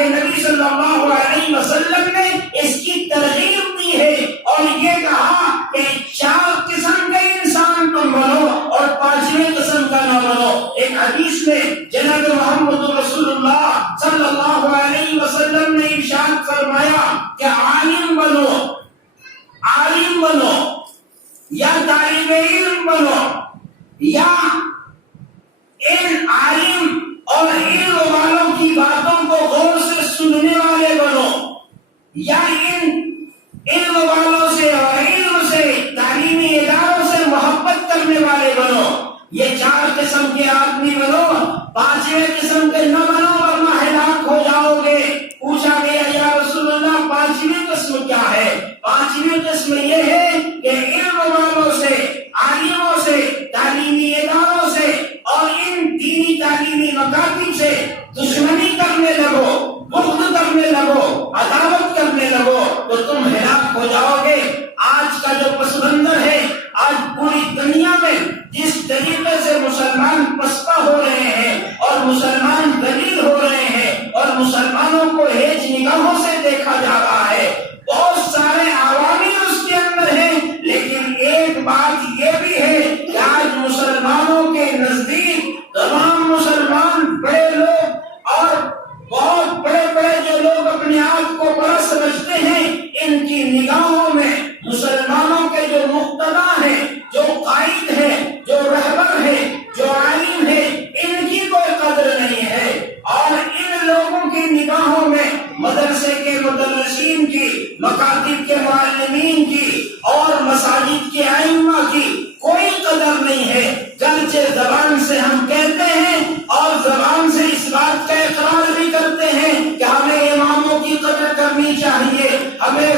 کے نبی صلی اللہ علیہ وسلم نے اس کی ترغیب دی ہے اور یہ کہا کہ 4 قسم کے انسان تم بنو اور 5ویں قسم کا نہ بنو۔ ایک حدیث میں جناب محمد رسول اللہ صلی اللہ علیہ وسلم نے ارشاد فرمایا کہ عالم بنو، عالم بنو یا طالب علم بنو یا ان عالم اور علم والوں کی باتوں کو غور سے سننے والے بنو، یا ان علم والوں سے اور علم سے تعلیمی اداروں سے محبت کرنے والے بنو۔ یہ 4 قسم کے آدمی بنو، 5ویں قسم کے نہ بنو ورنہ ہلاک ہو جاؤ گے۔ پوچھا گیا یا رسول اللہ 5ویں قسم کیا ہے؟ 5ویں قسم یہ ہے کہ علم والوں سے، عالموں سے، تعلیمی اداروں سے اور ان دینی تعلیمی مکاتب سے دشمنی کرنے لگو، بغض کرنے لگو، عداوت کرنے لگو تو تم ہلاک ہو جاؤ گے۔ آج کا جو پس منظر ہے، آج پوری دنیا میں جس طریقے سے مسلمان پسپا ہو رہے ہیں اور مسلمان ذلیل ہو رہے ہیں اور مسلمانوں کو ہیج نگاہوں سے دیکھا جا رہا ہے، بہت سارے عوامل اس کے اندر ہیں، لیکن ایک بات یہ بھی ہے کہ آج مسلمانوں کے نزدیک تمام مسلمان بڑے لوگ اور بہت بڑے بڑے جو لوگ اپنے آپ کو بڑا سمجھتے ہیں، ان کی نگاہوں میں مسلمانوں کے جو مقتدا ہیں، جو قائد ہیں، جو رہبر ہیں، جو عالم ہیں، ان کی کوئی قدر نہیں ہے۔ اور ان لوگوں کی نگاہوں میں مدرسے کے مدرسین کی، مکاتب کے معلمین کی اور مساجد کے ائمہ کی کوئی قدر نہیں ہے۔ گرچہ زبان سے ہم کہتے ہیں اور زبان سے اس بات کا اقرار بھی کرتے ہیں کہ ہمیں اماموں کی قدر کرنی چاہیے، ہمیں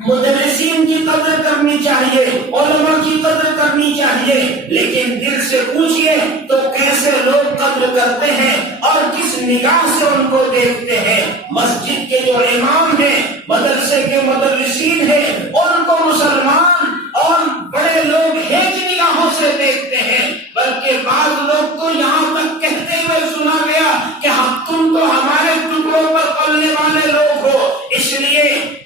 مدرسین کی قدر کرنی چاہیے، علماء کی قدر کرنی چاہیے، لیکن دل سے پوچھئے تو کیسے لوگ قدر کرتے ہیں اور کس نگاہ سے ان کو دیکھتے ہیں۔ مسجد کے جو امام ہیں، مدرسے کے مدرسین ہیں، ان کو مسلمان اور بڑے لوگ ہیج نگاہوں سے دیکھتے ہیں، بلکہ بعض لوگ تو یہاں تک کہتے ہوئے سنا گیا کہ تم تو ہمارے ٹکڑوں پر پلنے والے لوگ ہو۔ اس لیے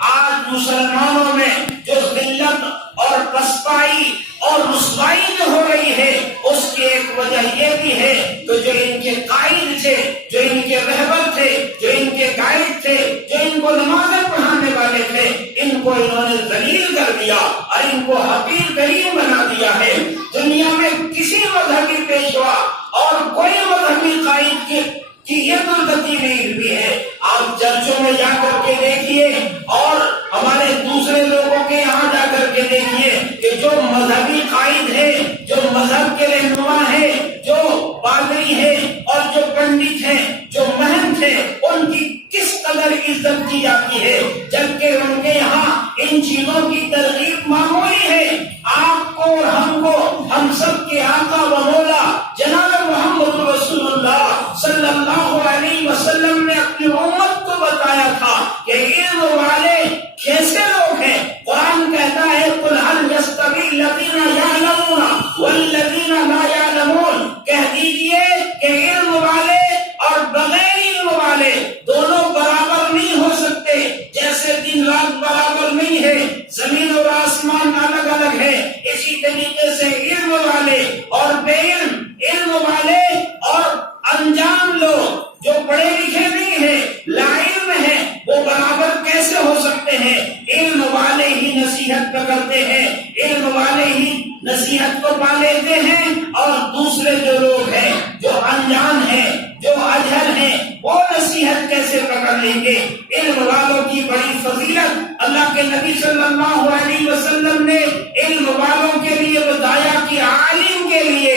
آج مسلمانوں میں جو ذلت اور پسپائی اور رسوائی جو ہو رہی ہے، اس کی ایک وجہ یہ بھی ہے کہ جو ان کے قائد تھے، جو ان کے رہبر تھے، جو ان کے قائد تھے، جو ان کو نمازیں پڑھانے والے تھے، ان کو انہوں نے ذلیل کر دیا اور ان کو حقیر کریم بنا دیا ہے۔ دنیا میں کسی مذہبی پیشوا اور کوئی مذہبی قائد کی یہ درگتی نہیں ہوئی ہے۔ آپ چرچوں میں جا کر کے دیکھیے اور ہمارے دوسرے لوگوں کے یہاں جا کر کے دیکھیے کہ جو مذہبی قائد ہے، جو مذہب کے رہنما ہے، جو پادری ہے اور جو پنڈت ہیں، جو مہنت ہیں، ان کی کس قدر عزت کی جاتی ہے، جبکہ ان کے یہاں ان چیزوں کی ترغیب معمولی ہے۔ آپ کو اور ہم کو، ہم سب کے آقا و مولا جناب محمد رسول اللہ صلی اللہ علیہ وسلم نے اپنی امت کو بتایا تھا کہ علم والے کیسے لوگ ہیں۔ قرآن کہتا ہے قُلْ هَلْ يَسْتَوِي الَّذِينَ يَعْلَمُونَ وَالَّذِينَ لَا يَعْلَمُونَ، کہہ دیجئے کہ علم والے اور بغیر علم والے دونوں برابر نہیں ہو سکتے، جیسے دن رات برابر نہیں ہے، زمین اور آسمان الگ الگ ہے، اسی طریقے سے علم والے اور بے علم، علم والے اور انجان لوگ جو پڑھے لکھے نہیں ہیں، لا علم ہیں، وہ برابر کیسے ہو سکتے ہیں؟ علم والے ہی نصیحت کرتے ہیں، علم والے ہی نصیحت کو پا لیتے ہیں، اور دوسرے جو لوگ ہیں، جو انجان ہیں، جو اجہل ہیں، وہ نصیحت کیسے پکڑ لیں گے؟ علم والوں کی بڑی فضیلت اللہ کے نبی صلی اللہ علیہ وسلم نے علم والوں کے لیے بتایا کہ عالم کے لیے،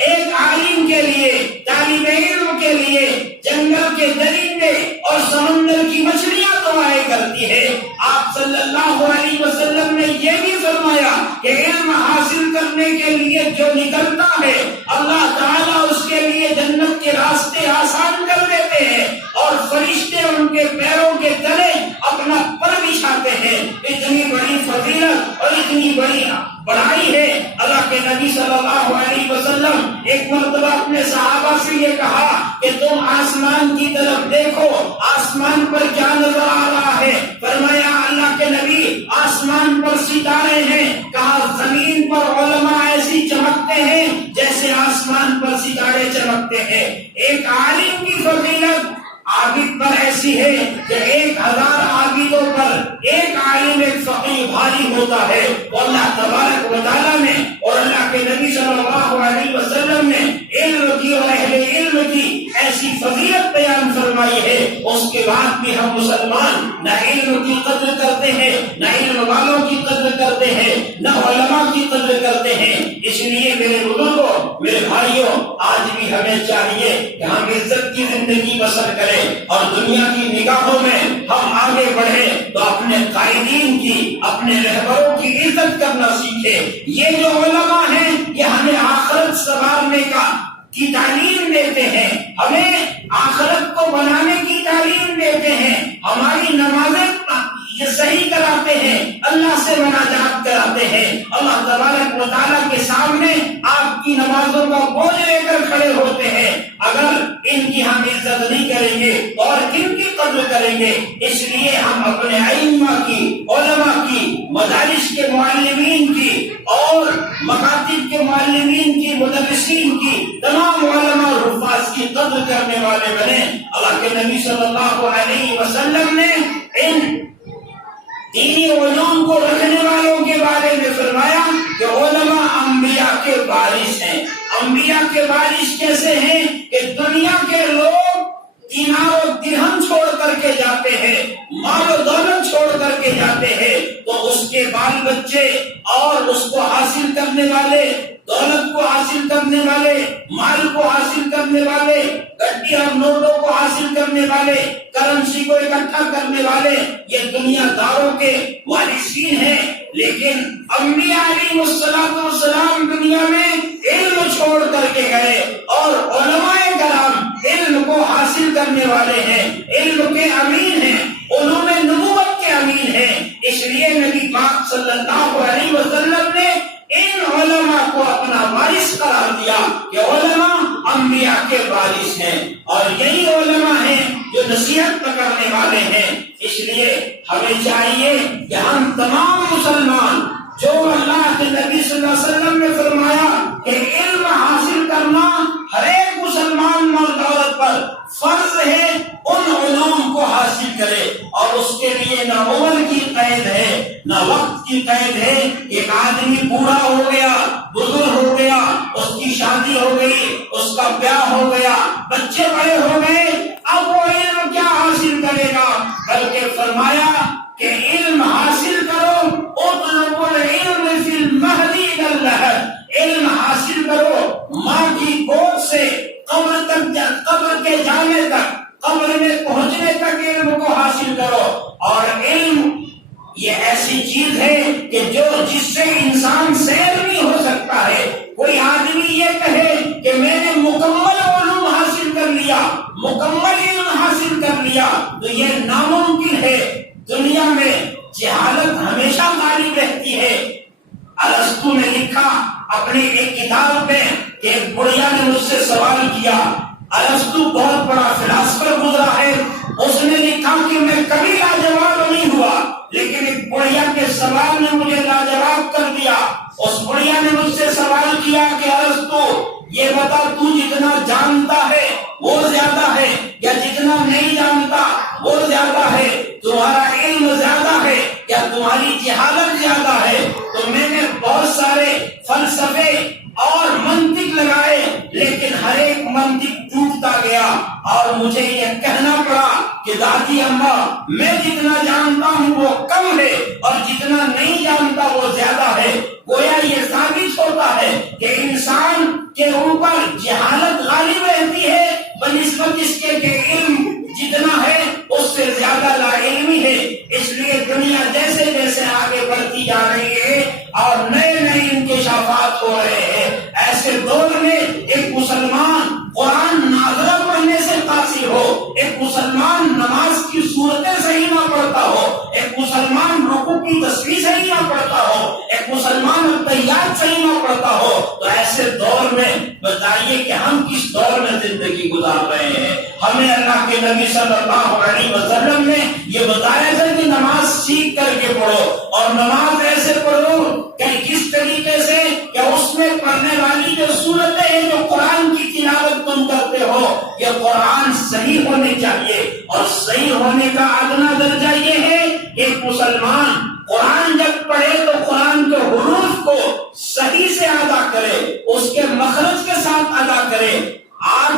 ایک عالم کے لیے، طالب علم کے لیے جنگل کے درندے اور سمندر کی مچھلیاں دعائیں کرتی ہے۔ آپ صلی اللہ علیہ وسلم نے یہ بھی فرمایا کہ علم حاصل کرنے کے لیے جو نکلتا ہے، اللہ تعالیٰ اس کے لیے جنت کے راستے آسان کر دیتے ہیں اور فرشتے ان کے پیروں کے تلے اپنا پر بچھاتے ہیں۔ اتنی بڑی فضیلت اور اتنی بڑی بڑھائی ہے۔ اللہ کے نبی صلی اللہ علیہ وسلم ایک مرتبہ اپنے صحابہ سے یہ کہا کہ تم آسمان کی طرف دیکھو، آسمان پر کیا نظر آ رہا ہے؟ فرمایا اللہ کے نبی آسمان پر ستارے ہیں۔ کہا زمین پر علماء ایسی چمکتے ہیں جیسے آسمان پر ستارے چمکتے ہیں۔ ایک عالم کی فضیلت عابد پر ایسی ہے کہ 1000 عابدوں پر ایک عالم ایک فقیہ بھاری ہوتا ہے۔ اللہ تبارک و تعالیٰ نے اور اللہ کے نبی صلی اللہ علیہ وسلم نے علم کی اور اہل علم کی ایسی فضیلت بیان فرمائی ہے، اس کے بعد بھی ہم مسلمان نہ علم کی قدر کرتے ہیں، نہ علم والوں کی قدر کرتے ہیں، نہ علماء کی قدر کرتے ہیں۔ اس لیے میرے بزرگوں، میرے بھائیوں، آج بھی ہمیں چاہیے کہ ہم عزت کی زندگی بسر کریں اور دنیا کی نگاہوں میں ہم آگے بڑھیں تو اپنے قائدین کی، اپنے رہبروں کی عزت کرنا سیکھیں۔ یہ جو علماء ہیں یہ ہمیں آخرت سنوارنے کی تعلیم دیتے ہیں، ہمیں آخرت کو بنانے کی تعلیم دیتے ہیں، ہماری نمازیں یہ صحیح کراتے ہیں، اللہ سے مناجات کراتے ہیں، اللہ تبارک و تعالیٰ کے سامنے آپ کی نمازوں کا بوجھ لے کر کھڑے ہوتے ہیں۔ اگر ان کی ہم عزت نہیں کریں گے اور کن کی قدر کریں گے؟ اس لیے ہم اپنے ائمہ کی، علماء کی، مدارس کے معلمین کی اور مکاتب کے معلمین کی، مدرسین کی، تمام علماء اور حفاظ کی قدر کرنے والے بنے۔ اللہ کے نبی صلی اللہ علیہ وسلم نے ان دینی علوم کو رکھنے والوں کے بارے میں فرمایا کہ علماء انبیاء کے وارث ہیں۔ انبیاء کے وارث کیسے ہیں کہ دنیا کے لوگ دینار و درہم چھوڑ کر کے جاتے ہیں، مال و دولت چھوڑ کر کے جاتے ہیں، تو اس کے بال بچے اور اس کو حاصل کرنے والے، دولت کو حاصل کرنے والے، مال کو حاصل کرنے والے، گڈی اور نوٹوں کو حاصل کرنے والے، کرنسی کو اکٹھا کرنے والے، یہ دنیا داروں کے وارثین ہیں۔ لیکن انبیاء علیہ السلام دنیا میں علم چھوڑ کر کے گئے اور علماء کرام علم کو حاصل کرنے والے ہیں، علم کے امین ہیں، انہوں نے نبوت کے امین ہیں۔ اس لیے نبی پاک صلی اللہ علیہ وسلم نے ان علماء کو اپنا وارث قرار دیا کہ علماء انبیاء کے وارث ہیں، اور یہی علماء ہیں جو نصیحت کرنے والے ہیں۔ اس لیے ہمیں چاہیے کہ ہم تمام مسلمان، جو اللہ کے نبی صلی اللہ علیہ وسلم نے فرمایا کہ علم حاصل کرنا ہر ایک مسلمان مرد عورت پر فرض ہے، ان علوم کو حاصل کرے، اور اس کے لیے نہ عمر کی قید ہے نہ وقت کی قید ہے۔ ایک آدمی بوڑھا ہو گیا، بزرگ ہو گیا، اس کی شادی ہو گئی، اس کا بیاہ ہو گیا، بچے بڑے ہو گئے، اب وہ علم کیا حاصل کرے گا؟ بلکہ فرمایا کہ علم حاصل کرو، اطلبوا العلم فی المہد واللحد، علم حاصل کرو ماں کی گود سے قبر تک، قبر کے جانے تک، قبر میں پہنچنے تک علم کو حاصل کرو۔ اور علم یہ ایسی چیز ہے کہ جس سے انسان سیر نہیں ہو سکتا ہے۔ کوئی آدمی یہ کہے کہ میں نے مکمل علوم حاصل کر لیا، مکمل علم حاصل کر لیا، تو یہ ناممکن ہے۔ دنیا میں جہالت ہمیشہ غالب رہتی ہے۔ ارسطو نے لکھا اپنی ایک کتاب میں کہ ایک بڑھیا نے مجھ سے سوال کیا۔ ارسطو بہت بڑا فلاسفر گزرا ہے، اس نے لکھا کہ میں کبھی لاجواب نہیں ہوا، لیکن ایک بڑھیا کے سوال نے مجھے لاجواب کر دیا۔ اس بڑھیا نے مجھ سے سوال کیا کہ ارسطو یہ بتا، تو جتنا جانتا ہے وہ زیادہ ہے یا جتنا نہیں جانتا وہ زیادہ ہے؟ تمہارا علم زیادہ ہے یا تمہاری جہالت زیادہ ہے؟ تو میں نے بہت سارے فلسفے اور منطق لگائے، لیکن ہر ایک منطق ٹوٹتا گیا، اور مجھے یہ کہنا پڑا کہ دادی اماں، میں جتنا جانتا ہوں وہ کم ہے اور جتنا نہیں جانتا وہ زیادہ ہے۔ گویا یہ ثابت ہوتا ہے کہ انسان کے اوپر جہالت غالب رہتی ہے بنسبت اس کے کہ علم جتنا ہے اس سے زیادہ لا علمی ہے۔ اس لیے دنیا جیسے جیسے آگے بڑھتی جا رہی ہے اور نئے نئے انکشافات ہو رہے ہیں، ایسے دور میں ایک مسلمان قرآن نازلہ پڑھنے سے قاصر ہو، ایک مسلمان نماز کی صورتیں صحیح نہ پڑھتا ہو، ایک مسلمان رکوع کی تسبیح صحیح نہ پڑھتا ہو، ایک مسلمان قرآن صحیح نہ پڑھتا ہو تو ایسے دور میں بتائیے کہ ہم کس دور میں زندگی گزار رہے ہیں۔ ہمیں اللہ کے نبی صلی اللہ علیہ وسلم نے یہ بتایا تھا کہ نماز سیکھ کر کے پڑھو، اور نماز ایسے پڑھو کہ کس طریقے سے کہ اس میں پڑھنے والی جو صورتیں ہیں، جو قرآن کی تلاوت تم کرتے ہو، یہ قرآن صحیح ہونے چاہیے۔ اور صحیح ہونے کا ادنا درجہ یہ ہے کہ ایک مسلمان قرآن جب پڑھے تو قرآن کے حروف کو صحیح سے ادا کرے، اس کے مخرج کے ساتھ ادا کرے۔ آج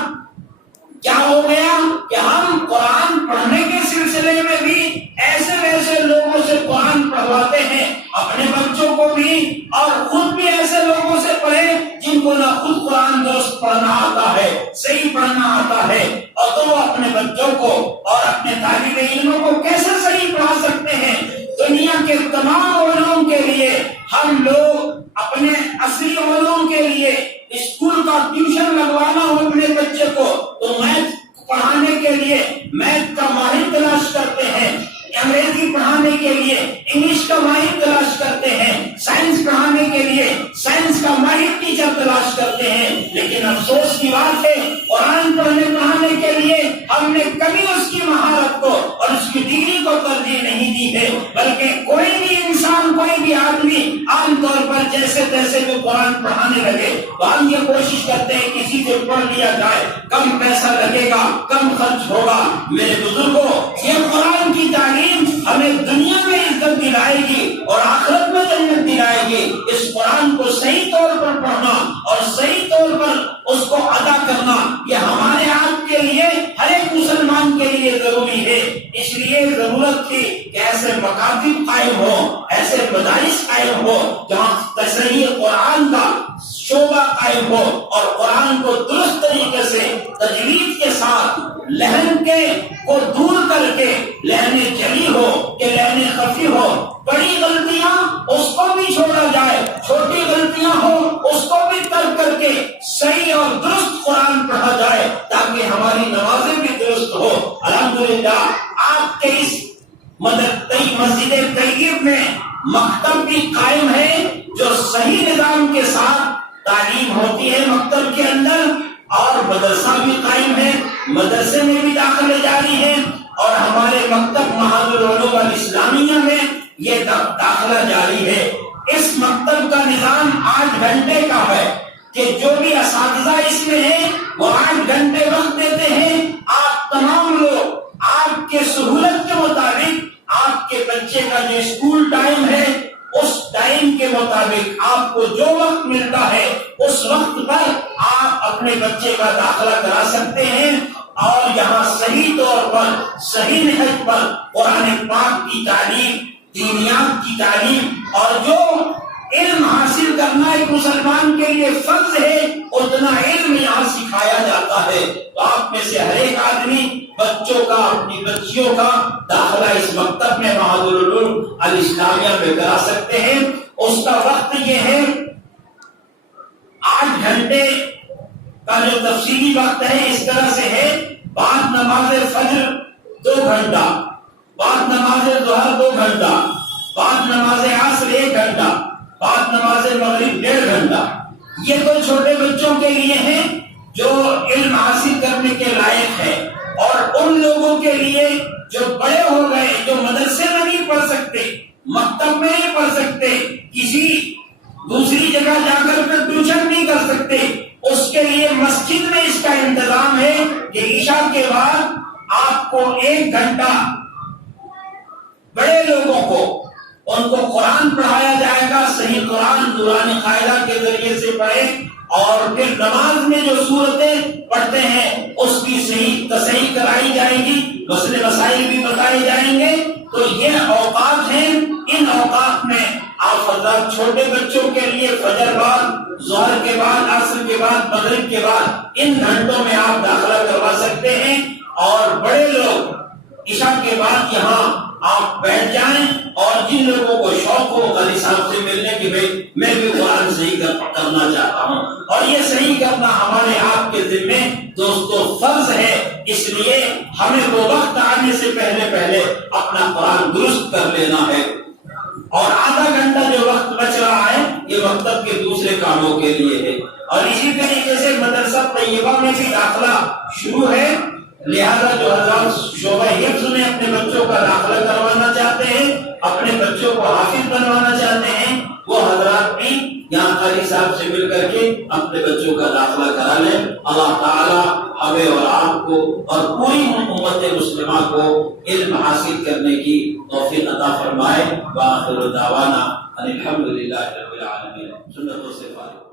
کیا ہو گیا کہ ہم قرآن پڑھنے کے سلسلے میں بھی ایسے ویسے لوگوں سے قرآن پڑھواتے ہیں، اپنے بچوں کو بھی، اور خود بھی ایسے لوگوں سے پڑھے جن کو نہ خود قرآن درست پڑھنا آتا ہے، صحیح پڑھنا آتا ہے، اور تو وہ اپنے بچوں کو اور اپنے طالب علموں کو کیسے صحیح پڑھا سکتے ہیں؟ دنیا کے تمام علوم کے لیے ہم لوگ اپنے اصلی علوم کے لیے اسکول کا ٹیوشن لگوانا ہو اپنے بچے کو تو میتھ پڑھانے کے لیے میتھ کا ماہر تلاش کرتے ہیں، انگریزی پڑھانے کے لیے انگلش کا ماہر تلاش کرتے ہیں، سائنس پڑھانے کے لیے سائنس کا ماہر ٹیچر تلاش کرتے ہیں۔ لیکن افسوس کی بات ہے قرآن پڑھانے کے لیے ہم نے کبھی اس کی مہارت کو اور اس کی ڈگری کو ترجیح نہیں دی ہے، بلکہ کوئی بھی انسان، کوئی بھی آدمی عام طور پر جیسے تیسے جو قرآن پڑھانے لگے تو ہم یہ کوشش کرتے ہیں کسی سے پڑھ لیا جائے، کم پیسہ لگے گا، کم خرچ ہوگا۔ میرے بزرگوں، یہ قرآن کی تعلیم ہمیں دنیا میں عزت دلائے گی اور آخرت میں جنت دلائے گی۔ اس قرآن کو صحیح طور پر پڑھنا اور صحیح طور پر اس کو ادا کرنا یہ ہمارے آپ کے لیے، ہر ایک مسلمان کے لیے ضروری ہے۔ اس لیے ضرورت تھی کہ ایسے مکاتب قائم ہو، ایسے مدارس قائم ہو جہاں تصحیح قرآن کا شعبہ قائم ہو اور قرآن کو درست طریقے سے تجوید کے ساتھ لہن کے کو دور کر کے لہن جلی ہو کہ لہن خفی ہو، بڑی غلطیاں اس کو بھی چھوڑا جائے، چھوٹی غلطیاں ہو اس کو بھی ترک کر کے صحیح اور درست قرآن پڑھا جائے تاکہ ہماری نمازیں بھی درست ہو۔ الحمدللہ آپ کے اس مسجد طیب میں مکتب بھی قائم ہے جو صحیح نظام کے ساتھ تعلیم ہوتی ہے مکتب کے اندر، اور مدرسہ بھی قائم ہے، مدرسے میں بھی داخلے جاری ہیں، اور ہمارے مکتب معہد العلوم الاسلامیہ میں یہ داخلہ جاری ہے۔ اس مکتب کا نظام 8 گھنٹے کا ہے کہ جو بھی اساتذہ اس میں ہیں وہ 8 گھنٹے وقت دیتے ہیں۔ آپ تمام لوگ آپ کے سہولت کے مطابق آپ کے بچے کا جو اسکول ٹائم ہے اس ٹائم کے مطابق آپ کو جو وقت ملتا ہے اس وقت پر آپ اپنے بچے کا داخلہ کرا سکتے ہیں، اور یہاں صحیح طور پر صحیح نہج پر قرآن پاک کی تعلیم، دینیات کی تعلیم، اور جو علم حاصل کرنا ایک مسلمان کے لیے فرض ہے اتنا علم یہاں سکھایا جاتا ہے۔ تو آپ میں سے ہر ایک آدمی بچوں کا، اپنی بچیوں کا داخلہ اس مکتب میں معہد العلوم الاسلامیہ میں کرا سکتے ہیں۔ اس کا وقت یہ ہے 8 گھنٹے کا جو تفصیلی وقت ہے اس طرح سے ہے: بعد نماز فجر 2 گھنٹہ، بعد نماز ظہر 2 گھنٹہ، بعد نماز عصر 1 گھنٹہ، بعد نماز مغرب 1.5 گھنٹہ۔ یہ تو چھوٹے بچوں کے لیے ہے جو علم حاصل کرنے کے لائق ہے، اور ان لوگوں کے لیے جو بڑے ہو گئے، جو مدرسے میں نہیں پڑھ سکتے، مکتب میں نہیں پڑھ سکتے، کسی دوسری جگہ جا کر ٹیوشن نہیں کر سکتے، اس کے لیے مسجد میں اس کا انتظام ہے کہ عشاء کے بعد آپ کو 1 گھنٹہ بڑے لوگوں کو ان کو قرآن پڑھایا جائے گا، صحیح قرآن دوران قاعدہ کے ذریعے سے پڑھے، اور پھر نماز میں جو سورتیں پڑھتے ہیں اس کی صحیح تصحیح کرائی جائے گی، مسئلے مسائل بھی بتائے جائیں گے۔ تو یہ اوقات ہیں، ان اوقات میں آپ حضرات چھوٹے بچوں کے لیے فجر بعد، ظہر کے بعد، عصر کے بعد، مغرب کے بعد ان گھنٹوں میں آپ داخلہ کروا سکتے ہیں، اور بڑے لوگ عشاء کے بعد یہاں آپ بیٹھ جائیں، اور جن لوگوں کو شوق ہو قاری صاحب سے ملنے کی بھائی میں بھی قرآن صحیح کرنا چاہتا ہوں، اور یہ صحیح کرنا ہمارے آپ کے ذمے دوستو فرض ہے، اس لیے ہمیں وہ وقت آنے سے پہلے اپنا قرآن درست کر لینا ہے۔ اور آدھا گھنٹہ جو وقت بچ رہا ہے یہ مکتب کے کاموں کے لیے ہے۔ اور اسی طریقے سے مدرسہ طیبہ میں بھی داخلہ شروع ہے، لہذا جو حضرات شعبہ حفظ میں اپنے بچوں کا داخلہ کروانا چاہتے ہیں، اپنے بچوں کو حافظ بنوانا چاہتے ہیں، وہ حضرات بھی یہاں قاری صاحب سے مل کر کے اپنے بچوں کا داخلہ کرا لیں۔ اللہ تعالی ہمیں اور آپ کو اور پوری امت مسلمہ کو علم حاصل کرنے کی توفیق عطا فرمائے۔ وآخر دعوانا ان الحمد للہ رب العالمین۔ سنتوں سے فارغ۔